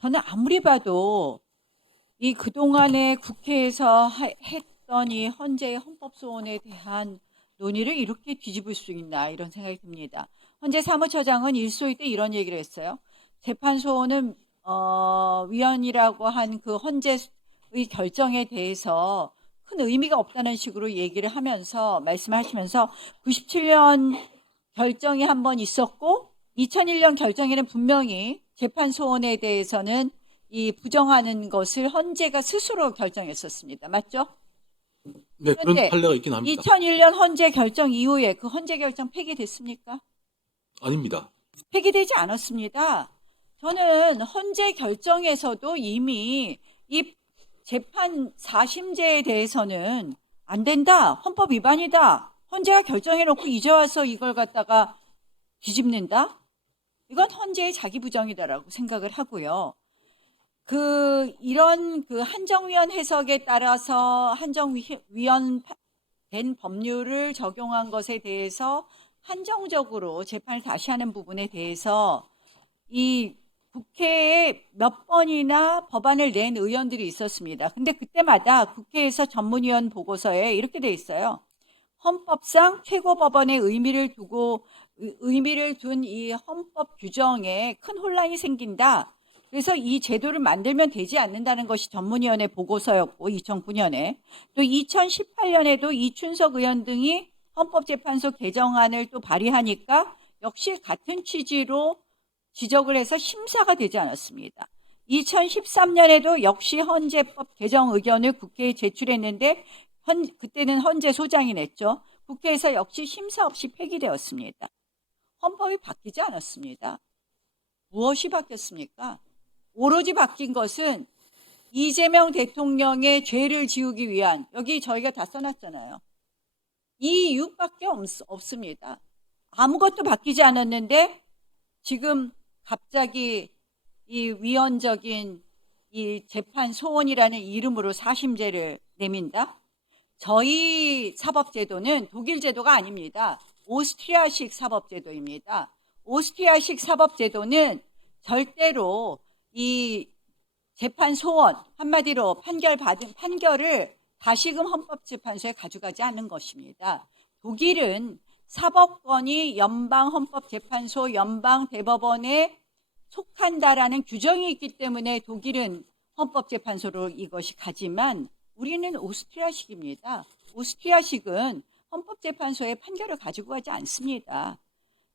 저는 아무리 봐도 이 그동안에 국회에서 했던 이 헌재의 헌법소원에 대한 논의를 이렇게 뒤집을 수 있나 이런 생각이 듭니다. 헌재 사무처장은 일소위 때 이런 얘기를 했어요. 재판소원은 위헌이라고 한 그 헌재의 결정에 대해서 큰 의미가 없다는 식으로 얘기를 하면서 말씀하시면서 97년 결정이 한 번 있었고 2001년 결정에는 분명히 재판소원에 대해서는 이 부정하는 것을 헌재가 스스로 결정했었습니다. 맞죠? 네, 그런 그런데 판례가 있긴 합니다. 2001년 헌재 결정 이후에 그 헌재 결정 폐기됐습니까? 아닙니다. 폐기되지 않았습니다. 저는 헌재 결정에서도 이미 이 재판 사심제에 대해서는 안 된다. 헌법 위반이다. 헌재가 결정해놓고 이제 와서 이걸 갖다가 뒤집는다? 이건 헌재의 자기 부정이다라고 생각을 하고요. 이런 한정위원 해석에 따라서 한정위원 된 법률을 적용한 것에 대해서 한정적으로 재판을 다시 하는 부분에 대해서 이 국회에 몇 번이나 법안을 낸 의원들이 있었습니다. 근데 그때마다 국회에서 전문위원 보고서에 이렇게 돼 있어요. 헌법상 최고법원의 의미를 둔 이 헌법 규정에 큰 혼란이 생긴다. 그래서 이 제도를 만들면 되지 않는다는 것이 전문위원회 보고서였고 2009년에 또 2018년에도 이춘석 의원 등이 헌법재판소 개정안을 또 발의하니까 역시 같은 취지로 지적을 해서 심사가 되지 않았습니다. 2013년에도 역시 헌재법 개정 의견을 국회에 제출했는데 그때는 헌재 소장이 냈죠. 국회에서 역시 심사 없이 폐기되었습니다. 헌법이 바뀌지 않았습니다. 무엇이 바뀌었습니까? 오로지 바뀐 것은 이재명 대통령의 죄를 지우기 위한, 여기 저희가 다 써놨잖아요. 이 이유밖에 없습니다. 아무것도 바뀌지 않았는데 지금 갑자기 이 위헌적인 이 재판 소원이라는 이름으로 사심제를 내민다? 저희 사법제도는 독일 제도가 아닙니다. 오스트리아식 사법제도입니다. 오스트리아식 사법제도는 절대로 이 재판 소원, 한마디로 판결을 다시금 헌법재판소에 가져가지 않는 것입니다. 독일은 사법권이 연방헌법재판소, 연방대법원에 속한다라는 규정이 있기 때문에 독일은 헌법재판소로 이것이 가지만 우리는 오스트리아식입니다. 오스트리아식은 헌법재판소에 판결을 가지고 가지 않습니다.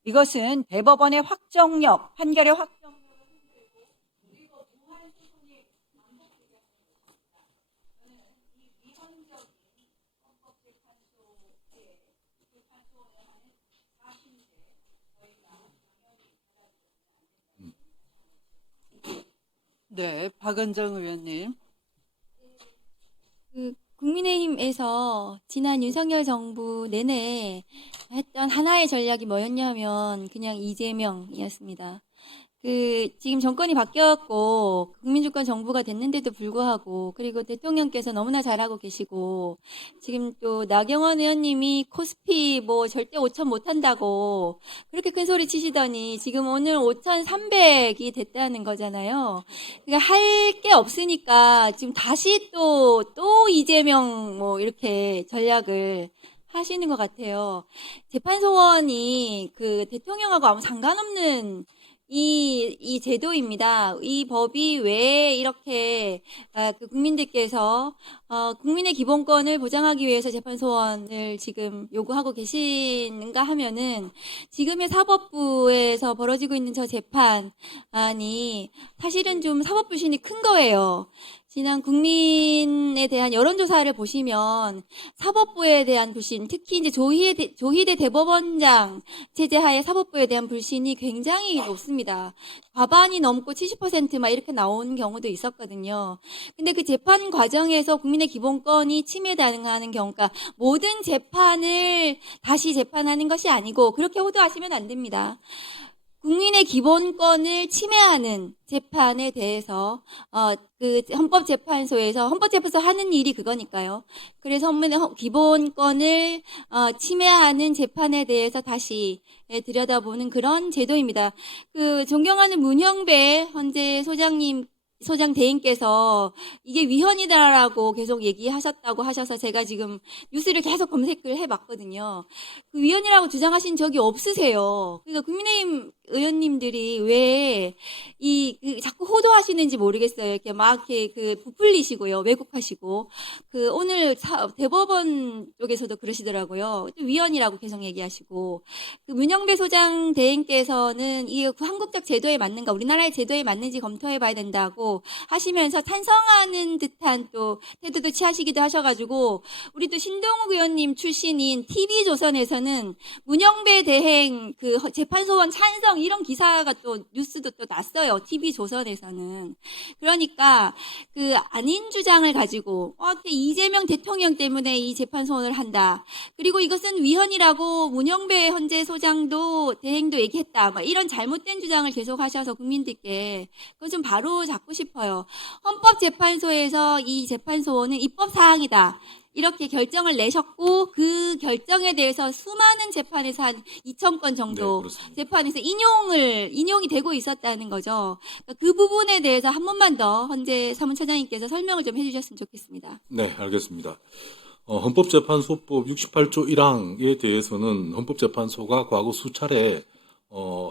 이것은 대법원의 확정력, 판결의 확정력을 흔들고 그리고 무한 소송이 반복되게 하는 것입니다. 저는 이 위헌적인 헌법재판소의 재판소원을 하는 사심제 저희가 당연히 받아들여야 안 된다. 네, 박은정 의원님. 국민의힘에서 지난 윤석열 정부 내내 했던 하나의 전략이 뭐였냐면 그냥 이재명이었습니다. 지금 정권이 바뀌었고 국민주권 정부가 됐는데도 불구하고 그리고 대통령께서 너무나 잘하고 계시고 지금 또 나경원 의원님이 코스피 뭐 절대 5천 못한다고 그렇게 큰 소리 치시더니 지금 오늘 5,300이 됐다는 거잖아요. 그러니까 할 게 없으니까 지금 다시 또 이재명 뭐 이렇게 전략을 하시는 것 같아요. 재판소원이 그 대통령하고 아무 상관없는 이 제도입니다. 이 법이 왜 이렇게 국민들께서 국민의 기본권을 보장하기 위해서 재판소원을 지금 요구하고 계시는가 하면은 지금의 사법부에서 벌어지고 있는 저 재판이 사실은 좀 사법부신이 큰 거예요. 지난 국민에 대한 여론조사를 보시면 사법부에 대한 불신, 특히 이제 조희대 대법원장 체제하에 사법부에 대한 불신이 굉장히 높습니다. 과반이 넘고 70% 막 이렇게 나오는 경우도 있었거든요. 근데 그 재판 과정에서 국민의 기본권이 침해당하는 경우가 모든 재판을 다시 재판하는 것이 아니고 그렇게 호도하시면 안 됩니다. 국민의 기본권을 침해하는 재판에 대해서 그 헌법재판소 하는 일이 그거니까요. 그래서 국민의 기본권을 침해하는 재판에 대해서 다시 들여다보는 그런 제도입니다. 그 존경하는 문형배 헌재 소장 대행께서 이게 위헌이다라고 계속 얘기하셨다고 하셔서 제가 지금 뉴스를 계속 검색을 해봤거든요. 그 위헌이라고 주장하신 적이 없으세요. 그러니까 국민의힘 의원님들이 왜 자꾸 호도하시는지 모르겠어요. 이렇게 막 이렇게 부풀리시고요, 왜곡하시고 오늘 대법원 쪽에서도 그러시더라고요. 위헌이라고 계속 얘기하시고 그 문영배 소장 대행께서는 이게 한국적 제도에 맞는가, 우리나라의 제도에 맞는지 검토해봐야 된다고 하시면서 찬성하는 듯한 또 태도도 취하시기도 하셔가지고 우리 또 신동욱 의원님 출신인 TV조선에서는 문영배 대행 그 재판소원 찬성 이런 기사가 또 뉴스도 또 났어요. TV조선에서는. 그러니까 그 아닌 주장을 가지고 이재명 대통령 때문에 이 재판소원을 한다. 그리고 이것은 위헌이라고 문영배 헌재 소장도 대행도 얘기했다. 막 이런 잘못된 주장을 계속 하셔서 국민들께 그건 좀 바로 잡고 싶어요. 헌법재판소에서 이 재판소원은 입법사항이다. 이렇게 결정을 내셨고 그 결정에 대해서 수많은 재판에서 한 2,000건 정도 그렇습니다. 재판에서 인용이 되고 있었다는 거죠. 그 부분에 대해서 한 번만 더 헌재 사무처장님께서 설명을 좀 해주셨으면 좋겠습니다. 네, 알겠습니다. 헌법재판소법 68조 1항에 대해서는 헌법재판소가 과거 수차례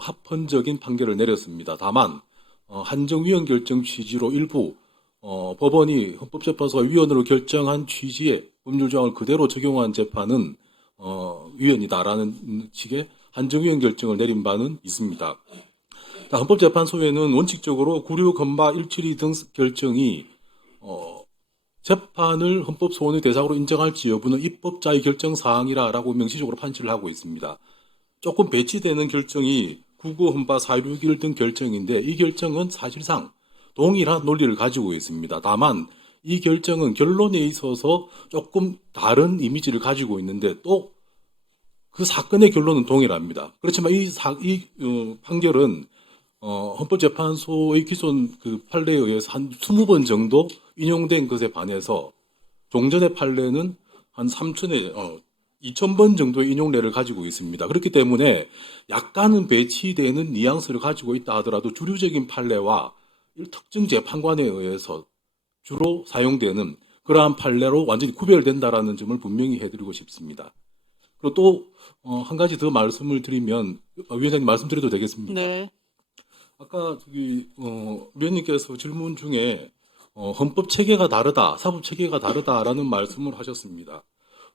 합헌적인 판결을 내렸습니다. 다만 한정위헌 결정 취지로 일부 법원이 헌법재판소가 위헌으로 결정한 취지의 법률 조항을 그대로 적용한 재판은 위헌이다라는 식의 한정위헌 결정을 내린 바는 있습니다. 헌법재판소에는 원칙적으로 구류, 건바, 172 등 결정이 재판을 헌법소원의 대상으로 인정할지 여부는 입법자의 결정 사항이라고 명시적으로 판시를 하고 있습니다. 조금 배치되는 결정이 구구, 헌바, 461 등 결정인데 이 결정은 사실상 동일한 논리를 가지고 있습니다. 다만 이 결정은 결론에 있어서 조금 다른 이미지를 가지고 있는데 또 그 사건의 결론은 동일합니다. 그렇지만 이 판결은 헌법재판소의 기존 그 판례에 의해서 한 20번 정도 인용된 것에 반해서 종전의 판례는 한 2,000번 정도의 인용례를 가지고 있습니다. 그렇기 때문에 약간은 배치되는 뉘앙스를 가지고 있다 하더라도 주류적인 판례와 특정 재판관에 의해서 주로 사용되는 그러한 판례로 완전히 구별된다라는 점을 분명히 해드리고 싶습니다. 그리고 또 한 가지 더 말씀을 드리면 위원장님 말씀드려도 되겠습니까? 네. 아까 위원님께서 질문 중에 헌법 체계가 다르다, 사법 체계가 다르다라는 말씀을 하셨습니다.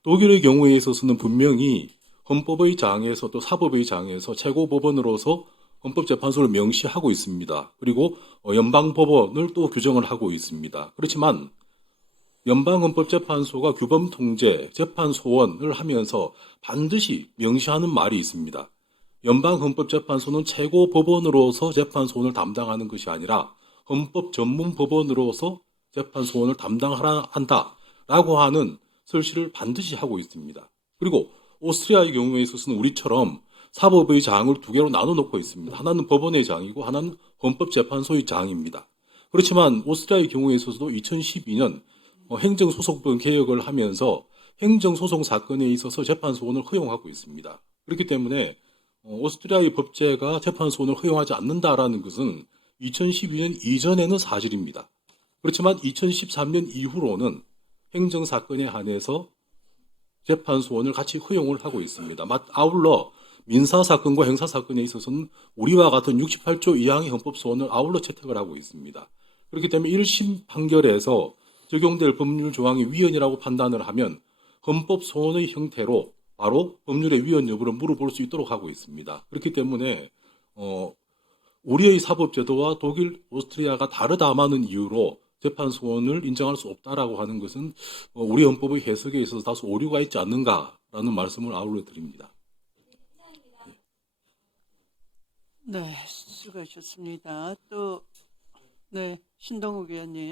독일의 경우에 있어서는 분명히 헌법의 장에서 또 사법의 장에서 최고법원으로서 헌법재판소를 명시하고 있습니다. 그리고 연방법원을 또 규정을 하고 있습니다. 그렇지만 연방헌법재판소가 규범통제, 재판소원을 하면서 반드시 명시하는 말이 있습니다. 연방헌법재판소는 최고법원으로서 재판소원을 담당하는 것이 아니라 헌법전문법원으로서 재판소원을 담당하라 한다라고 하는 설치를 반드시 하고 있습니다. 그리고 오스트리아의 경우에 있어서는 우리처럼 사법의 장을 두 개로 나눠 놓고 있습니다. 하나는 법원의 장이고 하나는 헌법재판소의 장입니다. 그렇지만 오스트리아의 경우에 있어서도 2012년 행정소송법 개혁을 하면서 행정소송 사건에 있어서 재판소원을 허용하고 있습니다. 그렇기 때문에 오스트리아의 법제가 재판소원을 허용하지 않는다라는 것은 2012년 이전에는 사실입니다. 그렇지만 2013년 이후로는 행정사건에 한해서 재판소원을 같이 허용을 하고 있습니다. 아울러 민사사건과 형사사건에 있어서는 우리와 같은 68조 2항의 헌법소원을 아울러 채택을 하고 있습니다. 그렇기 때문에 1심 판결에서 적용될 법률 조항이 위헌이라고 판단을 하면 헌법소원의 형태로 바로 법률의 위헌 여부를 물어볼 수 있도록 하고 있습니다. 그렇기 때문에 우리의 사법제도와 독일, 오스트리아가 다르다마는 이유로 재판소원을 인정할 수 없다라고 하는 것은 우리 헌법의 해석에 있어서 다소 오류가 있지 않는가라는 말씀을 아울러 드립니다. 네, 수고하셨습니다. 또, 네, 신동욱 의원님.